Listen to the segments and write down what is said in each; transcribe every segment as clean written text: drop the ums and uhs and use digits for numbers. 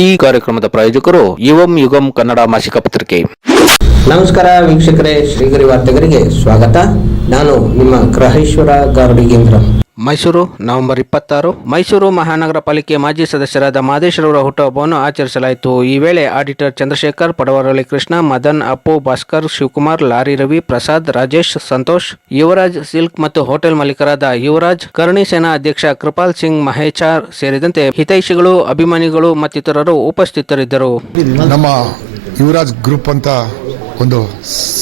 ಈ ಕಾರ್ಯಕ್ರಮದ ಪ್ರಾಯೋಜಕರು ಯುಗಂ ಕನ್ನಡ ಮಾಸಿಕ ಪತ್ರಿಕೆ. ನಮಸ್ಕಾರ ವೀಕ್ಷಕರೇ, ಶ್ರೀಗರಿ ವಾರ್ತೆಗರಿಗೆ ಸ್ವಾಗತ. ನಾನು ನಿಮ್ಮ ಗ್ರಹೇಶ್ವರ ಗಾರ್ಡಿಗೇಂದ್ರ. ಮೈಸೂರು ನವೆಂಬರ್ 26 ಮೈಸೂರು ಮಹಾನಗರ ಪಾಲಿಕೆ ಮಾಜಿ ಸದಸ್ಯರಾದ ಮಾದೇಶ್ವರವರ ಹುಟ್ಟುಹಬ್ಬವನ್ನು ಆಚರಿಸಲಾಯಿತು. ಈ ವೇಳೆ auditor Chandrashekar, Padavaralli Krishna, Madan, Appu, Bhaskar, Shivakumar, lorry Ravi, Prasad, Rajesh, Santosh, Yuvaraj, silk ಮತ್ತು ಹೋಟೆಲ್ ಮಾಲೀಕರಾದ ಯುವರಾಜ್, ಕರ್ಣಿ ಸೇನಾ ಅಧ್ಯಕ್ಷ ಕೃಪಾಲ್ ಸಿಂಗ್ ಮಹೇಚಾರ್ ಸೇರಿದಂತೆ ಹಿತೈಷಿಗಳು, ಅಭಿಮಾನಿಗಳು ಮತ್ತಿತರರು ಉಪಸ್ಥಿತರಿದ್ದರು. ನಮ್ಮ ಯುವರಾಜ್ ಗ್ರೂಪ್ ಅಂತ ಒಂದು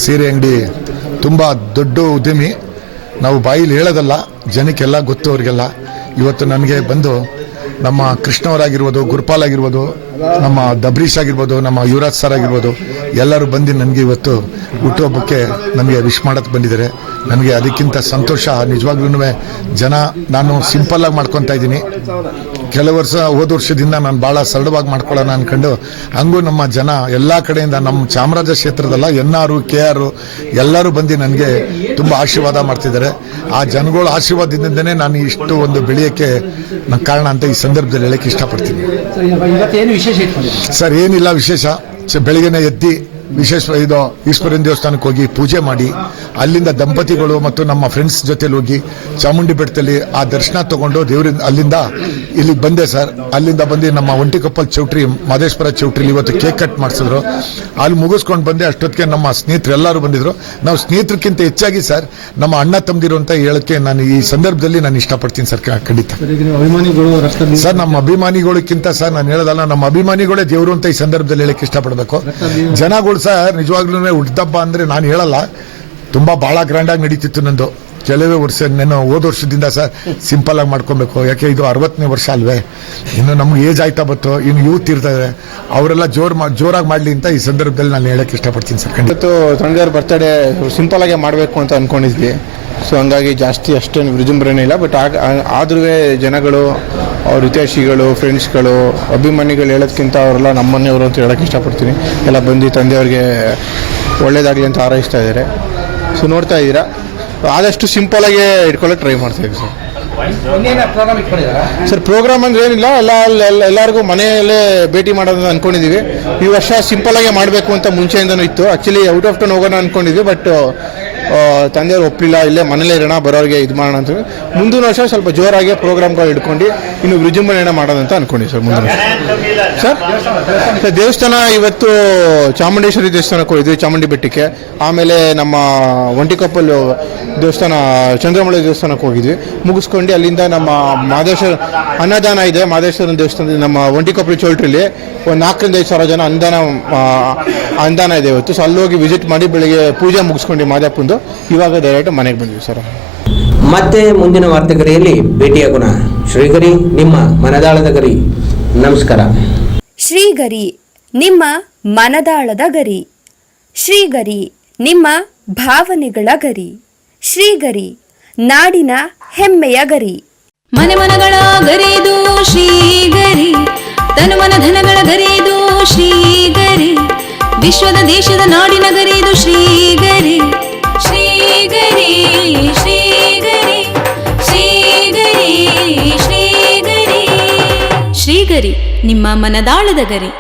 ಸೀರೆ ಅಂಗಡಿ ತುಂಬ ದೊಡ್ಡ ಉದ್ಯಮಿ. ನಾವು ಬಾಯಿಲಿ ಹೇಳೋದಲ್ಲ, ಜನಕ್ಕೆಲ್ಲ ಗೊತ್ತು. ಅವರಿಗೆಲ್ಲ ಇವತ್ತು ನನಗೆ ಬಂದು ನಮ್ಮ ಕೃಷ್ಣವರಾಗಿರ್ಬೋದು, ಗುರುಪಾಲ್ ಆಗಿರ್ಬೋದು, ನಮ್ಮ ದಬ್ರೀಶ್ ಆಗಿರ್ಬೋದು, ನಮ್ಮ ಯುವರಾಜ್ ಸರ್ ಆಗಿರ್ಬೋದು, ಎಲ್ಲರೂ ಬಂದು ನನಗೆ ಇವತ್ತು ಹುಟ್ಟುಹಬ್ಬಕ್ಕೆ ನನಗೆ ವಿಶ್ ಮಾಡೋಕ್ಕೆ ಬಂದಿದ್ದಾರೆ. ನನಗೆ ಅದಕ್ಕಿಂತ ಸಂತೋಷ. ನಿಜವಾಗ್ಲೂ ಜನ, ನಾನು ಸಿಂಪಲ್ಲಾಗಿ ಮಾಡ್ಕೊತಾ ಇದ್ದೀನಿ. ಕೆಲವು ಹೋದ ವರ್ಷದಿಂದ ನಾನು ಭಾಳ ಸರಳವಾಗಿ ಮಾಡ್ಕೊಳ್ಳೋಣ ಅಂದ್ಕೊಂಡು, ಹಂಗೂ ನಮ್ಮ ಜನ ಎಲ್ಲ ಕಡೆಯಿಂದ, ನಮ್ಮ ಚಾಮರಾಜ ಕ್ಷೇತ್ರದಲ್ಲ, NR KR ಎಲ್ಲರೂ ಬಂದು ನನಗೆ ತುಂಬ ಆಶೀರ್ವಾದ ಮಾಡ್ತಿದ್ದಾರೆ. ಆ ಜನಗಳ ಆಶೀರ್ವಾದದಿಂದನೇ ನಾನು ಇಷ್ಟು ಒಂದು ಬೆಳೆಯೋಕ್ಕೆ ನನ್ನ ಕಾರಣ ಅಂತ ಈ ಸಂದರ್ಭದಲ್ಲಿ ಹೇಳಕ್ಕೆ ಇಷ್ಟಪಡ್ತೀನಿ. ಸರ್, ಏನಿಲ್ಲ ವಿಶೇಷ. ಬೆಳಗ್ಗೆನೆ ಎದ್ದು ಇದು ಈಶ್ವರನ ದೇವಸ್ಥಾನಕ್ಕೆ ಹೋಗಿ ಪೂಜೆ ಮಾಡಿ, ಅಲ್ಲಿಂದ ದಂಪತಿಗಳು ಮತ್ತು ನಮ್ಮ ಫ್ರೆಂಡ್ಸ್ ಜೊತೆಲಿ ಹೋಗಿ ಚಾಮುಂಡಿ ಬೆಟ್ಟದಲ್ಲಿ ಆ ದರ್ಶನ ತಗೊಂಡು ದೇವರಿಂದ ಅಲ್ಲಿಂದ ಇಲ್ಲಿಗೆ ಬಂದೆ ಸರ್. ಅಲ್ಲಿಂದ ಬಂದು ನಮ್ಮ ಒಂಟಿಕೊಪ್ಪಲ್ ಚೌಟ್ರಿ, ಮಾದೇಶ್ವರ ಚೌಟ್ರಿಲಿ ಇವತ್ತು ಕೇಕ್ ಕಟ್ ಮಾಡಿಸಿದ್ರು. ಅಲ್ಲಿ ಮುಗಿಸ್ಕೊಂಡು ಬಂದೆ. ಅಷ್ಟೊತ್ತಿಗೆ ನಮ್ಮ ಸ್ನೇಹಿತರು ಎಲ್ಲರೂ ಬಂದಿದ್ರು. ನಾವು ಸ್ನೇಹಿತರಕ್ಕಿಂತ ಹೆಚ್ಚಾಗಿ ಸರ್ ನಮ್ಮ ಅಣ್ಣ ತಮ್ಮದಿರು ಅಂತ ಹೇಳಕ್ಕೆ ನಾನು ಈ ಸಂದರ್ಭದಲ್ಲಿ ನಾನು ಇಷ್ಟಪಡ್ತೀನಿ ಸರ್. ಖಂಡಿತ ಸರ್, ನಮ್ಮ ಅಭಿಮಾನಿಗಳಕ್ಕಿಂತ ಸರ್ ನಾನು ಹೇಳೋದಲ್ಲ, ನಮ್ಮ ಅಭಿಮಾನಿಗಳೇ ದೇವರು ಅಂತ ಈ ಸಂದರ್ಭದಲ್ಲಿ ಹೇಳಕ್ಕೆ ಇಷ್ಟಪಡಬೇಕು. ಜನಗಳು ಸರ್ ನಿಜವಾಗ್ಲೂ ಹುಟ್ಟುಹಬ್ಬ ಅಂದ್ರೆ ನಾನು ಹೇಳಲ್ಲ, ತುಂಬಾ ಬಹಳ ಗ್ರ್ಯಾಂಡ್ ಆಗಿ ನಡೀತಿತ್ತು ನಂದು. ಕೆಲವೇ ವರ್ಷ, ನಾನು ಹೋದ ವರ್ಷದಿಂದ ಸರ್ ಸಿಂಪಲ್ ಆಗಿ ಮಾಡ್ಕೊಬೇಕು. ಯಾಕೆ ಇದು 60ನೇ ವರ್ಷ ಅಲ್ವೇ, ಇನ್ನು ನಮ್ಗೆ ಏಜ್ ಆಯ್ತಾ ಬತ್ತು, ಇನ್ನು ಯೂತ್ ಇರ್ತಾರೆ, ಅವರೆಲ್ಲ ಜೋರಾಗಿ ಮಾಡಲಿ ಅಂತ ಈ ಸಂದರ್ಭದಲ್ಲಿ ನಾನು ಹೇಳಕ್ಕೆ ಇಷ್ಟಪಡ್ತೀನಿ ಸರ್. ಇವತ್ತು ತಂದೆಯವ್ರ ಬರ್ತಡೇ ಸಿಂಪಲ್ ಆಗಿ ಮಾಡಬೇಕು ಅಂತ ಅನ್ಕೊಂಡಿದ್ವಿ. ಸೊ ಹಂಗಾಗಿ ಜಾಸ್ತಿ ಅಷ್ಟೇನು ವಿಜೃಂಭಣೆ ಇಲ್ಲ. ಬಟ್ ಆದ್ರೂ ಜನಗಳು, ಅವ್ರ ಹಿತೈಷಿಗಳು, ಫ್ರೆಂಡ್ಸ್ಗಳು, ಅಭಿಮಾನಿಗಳು ಹೇಳೋದಕ್ಕಿಂತ ಅವರೆಲ್ಲ ನಮ್ಮನೆಯವರು ಅಂತ ಹೇಳೋಕ್ಕೆ ಇಷ್ಟಪಡ್ತೀನಿ. ಎಲ್ಲ ಬಂದು ತಂದೆಯವ್ರಿಗೆ ಒಳ್ಳೇದಾಗಲಿ ಅಂತ ಹಾರೈಸ್ತಾ ಇದ್ದಾರೆ. ಸೊ ನೋಡ್ತಾ ಇದ್ದೀರಾ, ಆದಷ್ಟು ಸಿಂಪಲಾಗಿ ಇಟ್ಕೊಳ್ಳೋಕೆ ಟ್ರೈ ಮಾಡ್ತಾ ಇದ್ದೀವಿ ಸರ್. ಪ್ರೋಗ್ರಾಮ್ ಅಂದ್ರೆ ಏನಿಲ್ಲ, ಎಲ್ಲರಿಗೂ ಮನೆಯಲ್ಲೇ ಭೇಟಿ ಮಾಡೋದನ್ನ ಅನ್ಕೊಂಡಿದ್ದೀವಿ. ಈ ವರ್ಷ ಸಿಂಪಲಾಗೆ ಮಾಡಬೇಕು ಅಂತ ಮುಂಚೆಯಿಂದನೂ ಇತ್ತು. ಆ್ಯಕ್ಚುಲಿ ಔಟ್ ಆಫ್ ಟೌನ್ ಹೋಗೋಣ ಅನ್ಕೊಂಡಿದ್ವಿ, ಬಟ್ ತಂದೆಯವ್ರು ಒಪ್ಪಿಲ್ಲ, ಇಲ್ಲೇ ಮನೇಲೇ ಇರೋಣ, ಬರೋರಿಗೆ ಇದು ಮಾಡೋಣ ಅಂತ. ಮುಂದಿನ ವರ್ಷ ಸ್ವಲ್ಪ ಜೋರಾಗಿ ಪ್ರೋಗ್ರಾಮ್ಗಳು ಇಟ್ಕೊಂಡು ಇನ್ನು ವಿಜೃಂಭಣೆನ ಮಾಡೋದಂತ ಅನ್ಕೊಂಡಿವಿ ಸರ್. ಮುಂದಿನ ವರ್ಷ ಸರ್ ದೇವಸ್ಥಾನ ಇವತ್ತು ಚಾಮುಂಡೇಶ್ವರಿ ದೇವಸ್ಥಾನಕ್ಕೆ ಹೋಗಿದ್ವಿ, ಚಾಮುಂಡಿ ಬೆಟ್ಟಕ್ಕೆ. ಆಮೇಲೆ ನಮ್ಮ ಒಂಟಿಕೊಪ್ಪಲ್ ದೇವಸ್ಥಾನ, ಚಂದ್ರಮೌಳಿ ದೇವಸ್ಥಾನಕ್ಕೆ ಹೋಗಿದ್ವಿ. ಮುಗಿಸ್ಕೊಂಡು ಅಲ್ಲಿಂದ ನಮ್ಮ ಮಾದೇಶ್ವರ ಅನ್ನದಾನ ಇದೆ, ಮಾದೇಶ್ವರನ ದೇವಸ್ಥಾನದಲ್ಲಿ ನಮ್ಮ ಒಂಟಿಕೊಪ್ಪಲು ಚೌಲ್ಟ್ರಿಲಿ ಒಂದು 4ರಿಂದ 5 ಸಾವಿರ ಜನ ಅನುದಾನ ಇದೆ ಇವತ್ತು. ಸೊ ಅಲ್ಲೋಗಿ ವಿಸಿಟ್ ಮಾಡಿ ಬೆಳಿಗ್ಗೆ ಪೂಜೆ ಮುಗಿಸ್ಕೊಂಡು ಮಾದಪ್ಪಂದು ಇವಾಗ ಡೈರೆಕ್ಟ್ ಮನೆಗೆ ಬಂದ್ವಿ ಸರ್. ಮತ್ತೆ ಮುಂದಿನ ವಾರ್ತೆಗರಿಯಲ್ಲಿ ಭೇಟಿಯಾಗೋಣ. ಶ್ರೀಗರಿ, ನಿಮ್ಮ ಮನದಾಳದ ಗರಿ. ನಮಸ್ಕಾರ. ಶ್ರೀಗರಿ, ನಿಮ್ಮ ಮನದಾಳದ ಗರಿ. ಶ್ರೀಗರಿ, ನಿಮ್ಮ ಭಾವನೆಗಳ ಗರಿ. ಶ್ರೀಗರಿ, ನಾಡಿನ ಹೆಮ್ಮೆಯ ಗರಿ. ಮನಗಳ ಗರಿದು ಶ್ರೀಗರಿ, ತನುಮನ ಧನಗಳ ಗರಿದು ಶ್ರೀಗರಿ, ವಿಶ್ವದ ದೇಶದ ನಾಡಿನ ಗರಿದು ಶ್ರೀಗರಿ. ಶ್ರೀಗರಿ ಶ್ರೀಗರಿ ಶ್ರೀಗರಿ ಶ್ರೀಗರಿ ಶ್ರೀಗರಿ, ನಿಮ್ಮ ಮನದಾಳದ ಗರಿ.